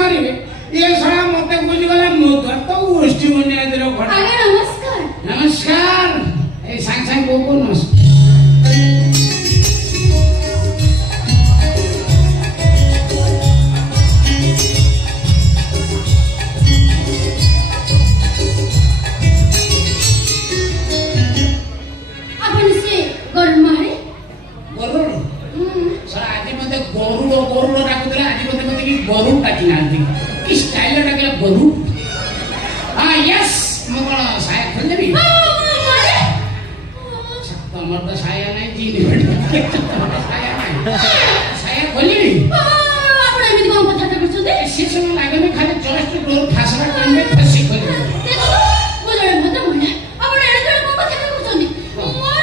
मारिबे ये साला मते बुझ गला मो तो गोष्ठी बनिया दिलो घट आगे नमस्कार नमस्कार ए सांग सांग को नमस्कार अपन से गरुड़ मारे गरुड़ सर आज मते गरुड़ गरुड़ डाकुला आज मते की गरुड़ डाकी नांती की स्टाइल डाकला गरुड़ हां यस मो कोन साया खोल देबी तमर तो साया नहीं जी साया नहीं साया खोलिबी आपण एमिति कोन कथा करछु दे से समय लागे में खाली जस्ट डोर फासला टाइम में फसी खोली देखो मो जड़े मत मुने आपण एडे जड़े कोन कथा करछुनी मोर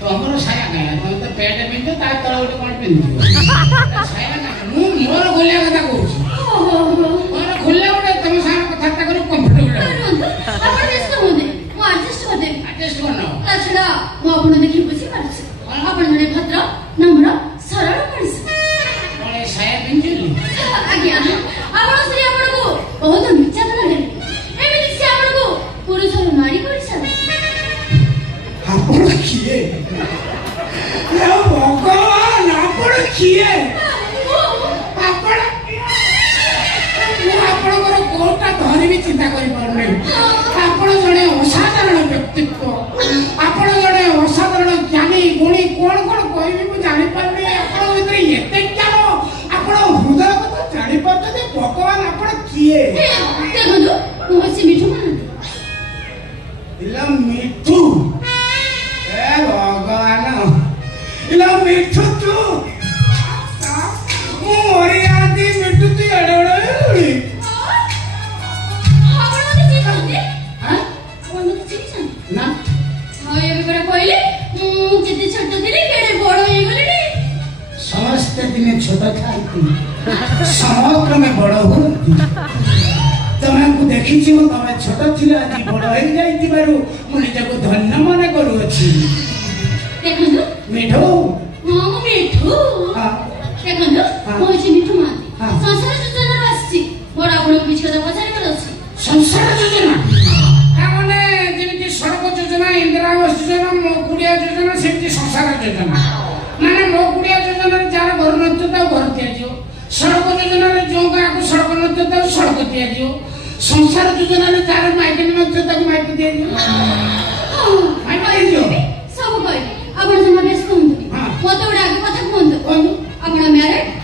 तो हमरो साया गाया तो तो पेट में तो ता तळ उठे कोन पिंदी साया ना मु मोर गोलिया कथा कहूछु मोर खुल्ला उठे तुम सारा कथा करू कंफर्टेबल आपण व्यस्त होने मो एडजस्ट करनो अच्छा मो आपण देखि बुझी पारछु आपण जने भद्र नम्र सरल मनुष्य मोरे साया पिंजली आज्ञा आपण श्री आपण को बहुत निर्यातना देले एमिति से आपण को पुरुष मारी करिसा आपण किए या भगवान आपण किए आपण आपणकर कोटा धरी भी चिंता करि पारने आपण जणे असाधारण व्यक्तित्व आपण जणे असाधारण ज्ञानी गुणी कोन कोन कहबी मु जानि पारने आपण भीतर एते ज्ञान आपण हृदय को जानि पारते भगवान आपण किए देखो मो से मिठू मान इला मिठू ए भगवान इला मिठू तू मोरी आदि मिठू तू अडडे आपण मते चिन्हते हां कोन मते चिन्हछन ना हां एबे बरा कहले मु केते छोट दिले केडे बड़ होई गले समस्त दिन छोटा था समग्र में बड़ हो तमको देखी छी तमे छोट थिला आज बड़ होई जाई तिबारु मु निजको धन्य माने करू अछि देखनु मिठो हां मिठू हां देखनु मो से मिठू मान हां संसार योजना आछि मोर आपण किछ कथा पछारी कर अछि संसार योजना आमने जेमिति सड़क योजना इंदिरा आवास योजना मो कुडिया योजना सेमिति संसार योजना माने मो कुडिया योजना जार घर नथता घर दिया जो सड़क योजना रे जो गां को सड़क नथता सड़क दिया जो संसार योजना रे जार माइक नथता माइक दिया जो माइक दिया जो सब कहले आपण जमा बेस कोन मते ओडा आगे कथा कोन आपण मैरिड